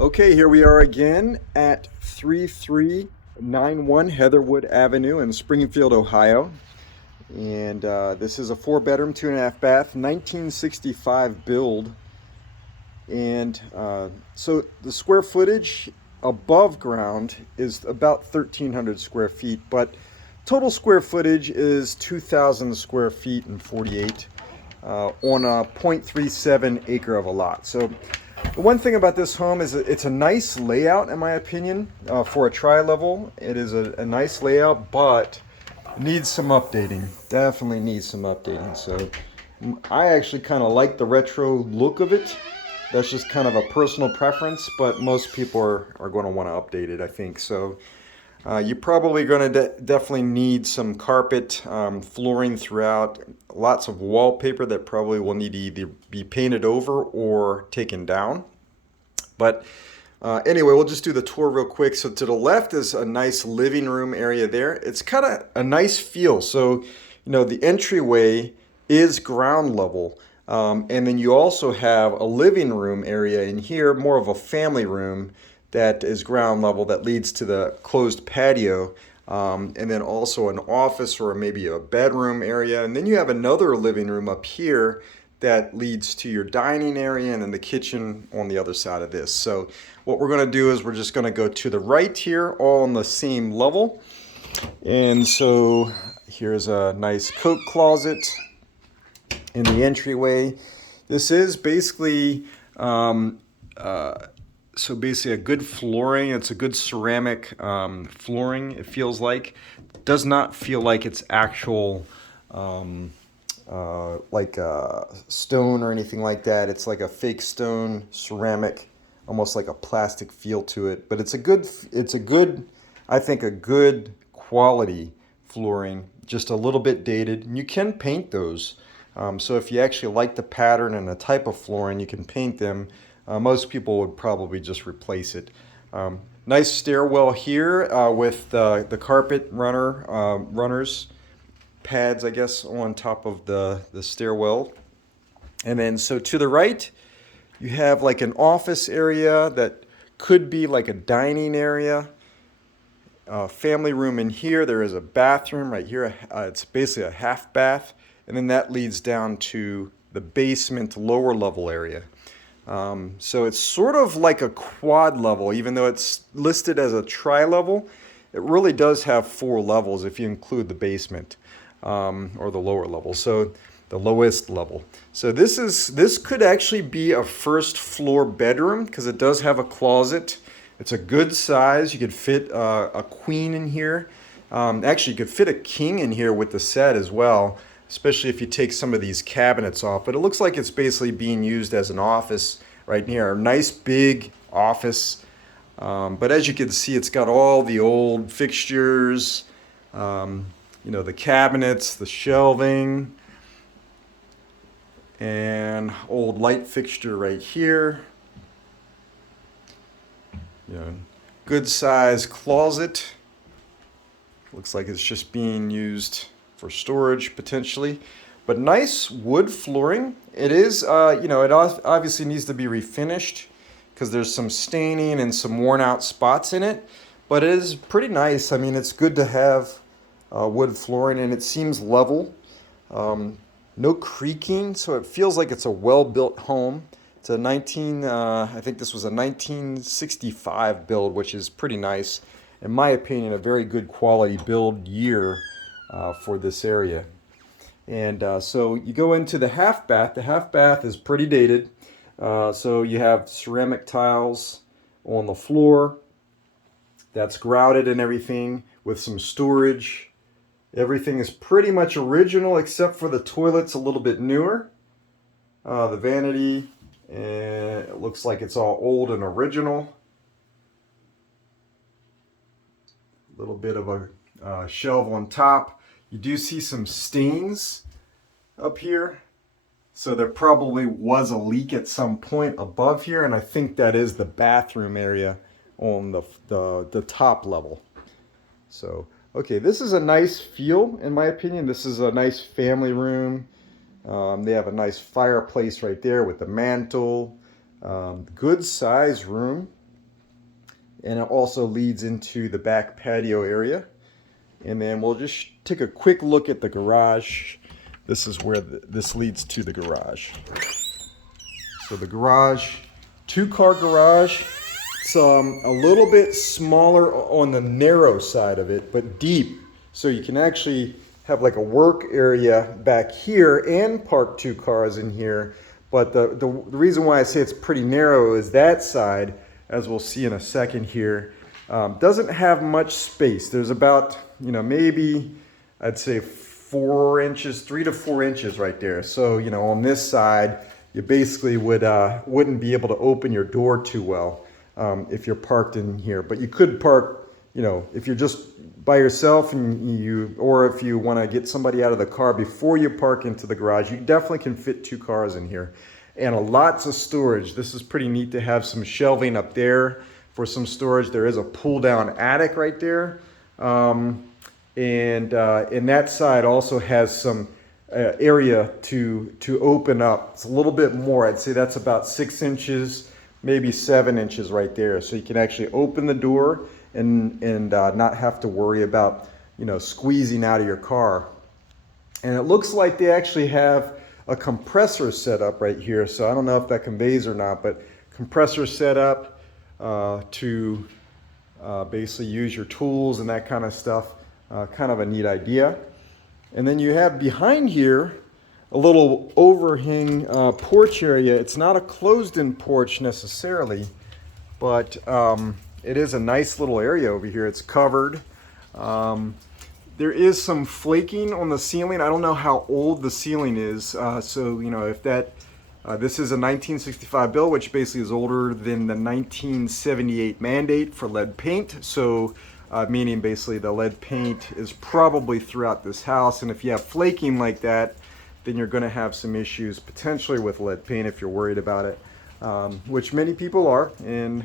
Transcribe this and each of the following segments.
Okay, here we are again at 3391 Heatherwood Avenue in Springfield, Ohio. And this is a four-bedroom, two and a half bath, 1965 build. And so the square footage above ground is about 1,300 square feet, but total square footage is 2,000 square feet and 48 on a 0.37 acre of a lot. So the one thing about this home is it's a nice layout, in my opinion, for a tri-level. It is a nice layout, but needs some updating. Definitely needs some updating. So I actually kind of like the retro look of it. That's just kind of a personal preference, but most people are going to want to update it, I think. So you're probably going to definitely need some carpet, flooring throughout, lots of wallpaper that probably will need to either be painted over or taken down. But anyway, we'll just do the tour real quick. So to the left is a nice living room area there. It's kind of a nice feel. So, the entryway is ground level. And then you also have a living room area in here, more of a family room that is ground level that leads to the closed patio. And then also an office or maybe a bedroom area. And then you have another living room up here that leads to your dining area and then the kitchen on the other side of this. So what we're going to do is we're just going to go to the right here, all on the same level. And so here's a nice coat closet in the entryway. This is basically basically a good flooring. It's a good ceramic flooring. It feels like does not feel like it's actual stone or anything like that. It's like a fake stone ceramic, almost like a plastic feel to it. But it's a good, I think, a good quality flooring. Just a little bit dated, and you can paint those. So if you actually like the pattern and the type of flooring, you can paint them. Most people would probably just replace it. Nice stairwell here with the carpet runners pads, I guess, on top of the stairwell. And then so to the right, you have like an office area that could be like a dining area. Family room in here. There is a bathroom right here. It's basically a half bath. And then that leads down to the basement lower level area. So it's sort of like a quad level, even though it's listed as a tri-level. It really does have 4 levels if you include the basement or the lower level. So the lowest level. So this could actually be a first floor bedroom because it does have a closet. It's a good size. You could fit a queen in here. Actually, you could fit a king in here with the set as well, especially if you take some of these cabinets off. But it looks like it's basically being used as an office right here. A nice big office. But as you can see, it's got all the old fixtures, the cabinets, the shelving, and old light fixture right here. Good size closet. Looks like it's just being used for storage potentially, but nice wood flooring. It is, it obviously needs to be refinished because there's some staining and some worn out spots in it, but it is pretty nice. I mean, it's good to have wood flooring, and it seems level. No creaking, so it feels like it's a well-built home. It's a I think this was a 1965 build, which is pretty nice. In my opinion, a very good quality build year for this area. And so you go into the half bath. The half bath is pretty dated. So you have ceramic tiles on the floor. That's grouted and everything with some storage. Everything is pretty much original except for the toilet's a little bit newer. The vanity, and it looks like it's all old and original. A little bit of a shelf on top. You do see some stains up here. So there probably was a leak at some point above here, and I think that is the bathroom area on the top level. So, okay, this is a nice feel, in my opinion. This is a nice family room. They have a nice fireplace right there with the mantle. Good size room. and it also leads into the back patio area. And then we'll just take a quick look at the garage. This is where this leads to the garage. So the garage, 2-car garage. It's a little bit smaller on the narrow side of it, but deep. So you can actually have like a work area back here and park 2 cars in here. But the reason why I say it's pretty narrow is that side, as we'll see in a second here, doesn't have much space. There's about, maybe I'd say 4 inches, 3 to 4 inches right there. So, on this side, you basically wouldn't be able to open your door too well if you're parked in here. But you could park, if you're just by yourself or if you want to get somebody out of the car before you park into the garage, you definitely can fit 2 cars in here. And lots of storage. This is pretty neat to have some shelving up there for some storage. There is a pull down attic right there. And that side also has some area to open up. It's a little bit more. I'd say that's about 6 inches, maybe 7 inches right there. So you can actually open the door and not have to worry about, squeezing out of your car. And it looks like they actually have a compressor set up right here. So I don't know if that conveys or not, but compressor set up to basically use your tools and that kind of stuff. Kind of a neat idea. And then you have behind here a little overhang porch area. It's not a closed-in porch necessarily, but it is a nice little area over here. It's covered. There is some flaking on the ceiling. I don't know how old the ceiling is. So, if that, this is a 1965 bill, which basically is older than the 1978 mandate for lead paint. So, meaning basically the lead paint is probably throughout this house. And if you have flaking like that, then you're going to have some issues potentially with lead paint if you're worried about it, which many people are, and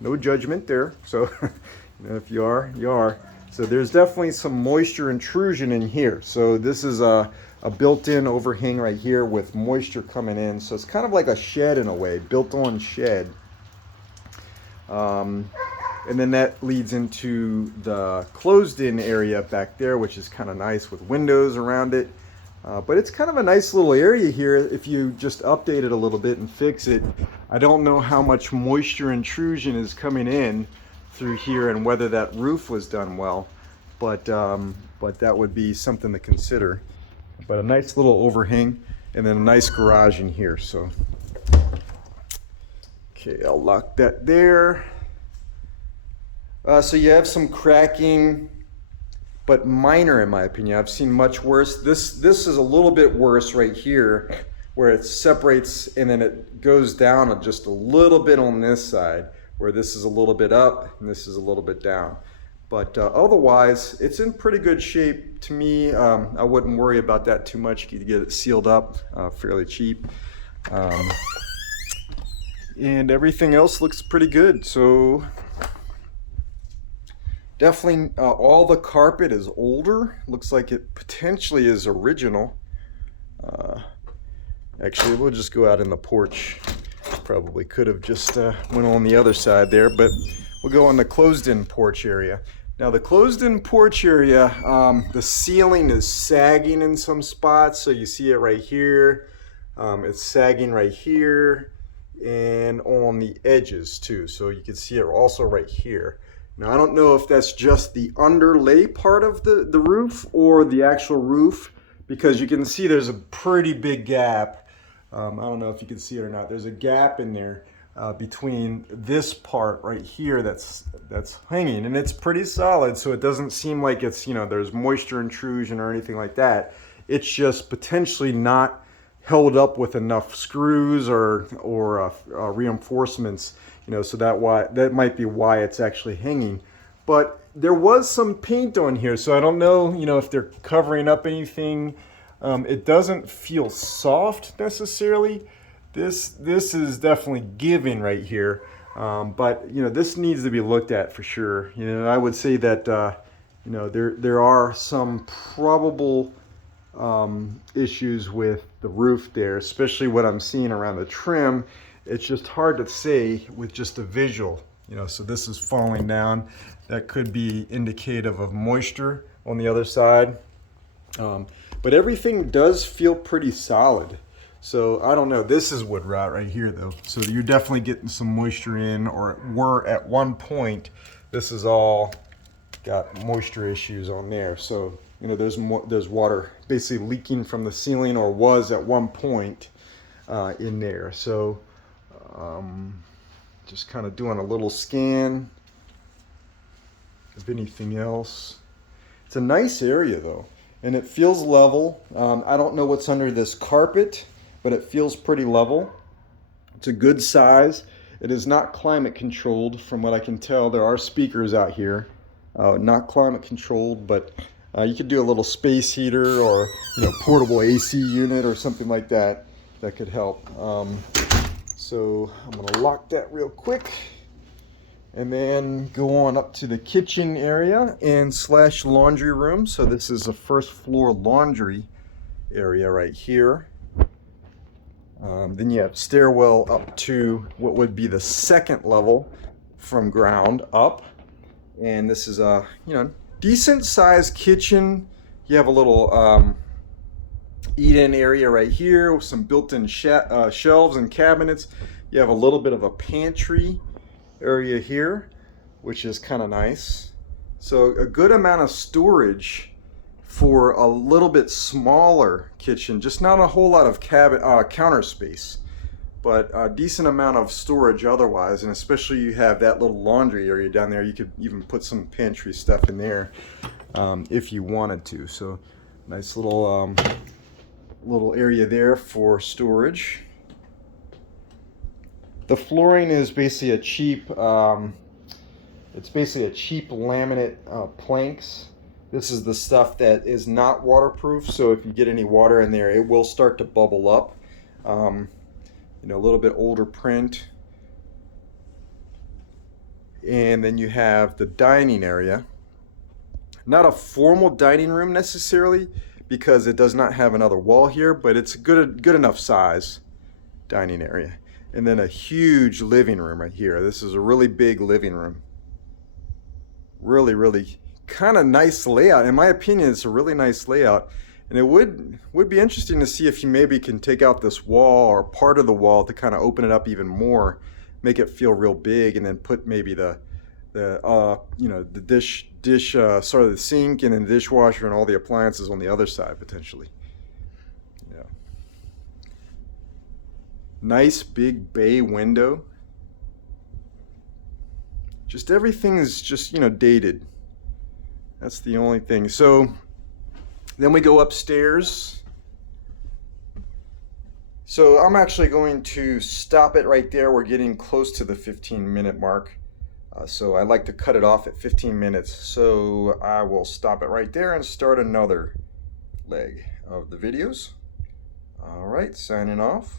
no judgment there. So if you are, you are. So there's definitely some moisture intrusion in here. So this is a built-in overhang right here with moisture coming in. So it's kind of like a shed in a way, built-on shed. And then that leads into the closed-in area back there, which is kind of nice with windows around it. But it's kind of a nice little area here if you just update it a little bit and fix it. I don't know how much moisture intrusion is coming in through here and whether that roof was done well, but that would be something to consider. But a nice little overhang and then a nice garage in here. So, okay, I'll lock that there. So you have some cracking, but minor in my opinion. I've seen much worse. This is a little bit worse right here, where it separates and then it goes down just a little bit on this side, where this is a little bit up and this is a little bit down. But otherwise, it's in pretty good shape to me. I wouldn't worry about that too much. You could get it sealed up fairly cheap. And everything else looks pretty good. So definitely all the carpet is older. Looks like it potentially is original. Actually, we'll just go out in the porch. Probably could have just went on the other side there, but we'll go on the closed-in porch area. Now the closed-in porch area, the ceiling is sagging in some spots. So you see it right here. It's sagging right here and on the edges too. So you can see it also right here. Now I don't know if that's just the underlay part of the roof or the actual roof, because you can see there's a pretty big gap. I don't know if you can see it or not. There's a gap in there between this part right here that's hanging, and it's pretty solid, so it doesn't seem like it's, there's moisture intrusion or anything like that. It's just potentially not held up with enough screws or reinforcements, so that might be why it's actually hanging. But there was some paint on here, so I don't know, if they're covering up anything. It doesn't feel soft necessarily. This is definitely giving right here, but this needs to be looked at for sure. I would say that there are some probable issues with the roof there, especially what I'm seeing around the trim. It's just hard to say with just a visual. You know, so this is falling down. That could be indicative of moisture on the other side. But everything does feel pretty solid. So I don't know, this is wood rot right here though. So you're definitely getting some moisture in, or were at one point. This is all got moisture issues on there. So, you know, there's water basically leaking from the ceiling, or was at one point in there. So just kind of doing a little scan of anything else. It's a nice area though, and it feels level. I don't know what's under this carpet, but it feels pretty level. It's a good size. It is not climate controlled from what I can tell. There are speakers out here, not climate controlled, but you could do a little space heater, or, you know, portable AC unit or something like that. That could help. So I'm gonna lock that real quick, and then go on up to the kitchen area and / laundry room. So this is a first floor laundry area right here. Then you have stairwell up to what would be the second level from ground up. And this is a, you know, decent sized kitchen. You have a little eat-in area right here with some built-in shelves and cabinets. You have a little bit of a pantry area here, which is kind of nice. So a good amount of storage for a little bit smaller kitchen. Just not a whole lot of counter space, but a decent amount of storage otherwise. And especially you have that little laundry area down there. You could even put some pantry stuff in there if you wanted to. So nice little area there for storage. The flooring is basically a cheap laminate planks. This is the stuff that is not waterproof, so if you get any water in there, it will start to bubble up. You know, a little bit older print. And then you have the dining area. Not a formal dining room necessarily, because it does not have another wall here, but it's a good enough size dining area. And then a huge living room right here. This is a really big living room. Really kind of nice layout. In my opinion, it's a really nice layout. And it would be interesting to see if you maybe can take out this wall or part of the wall to kind of open it up even more, make it feel real big, and then put maybe the the sink and then the dishwasher and all the appliances on the other side potentially. Yeah. Nice big bay window. Just everything is just, you know, dated. That's the only thing. So then we go upstairs. So I'm actually going to stop it right there. We're getting close to the 15-minute mark. So I like to cut it off at 15 minutes. So I will stop it right there and start another leg of the videos. All right, signing off.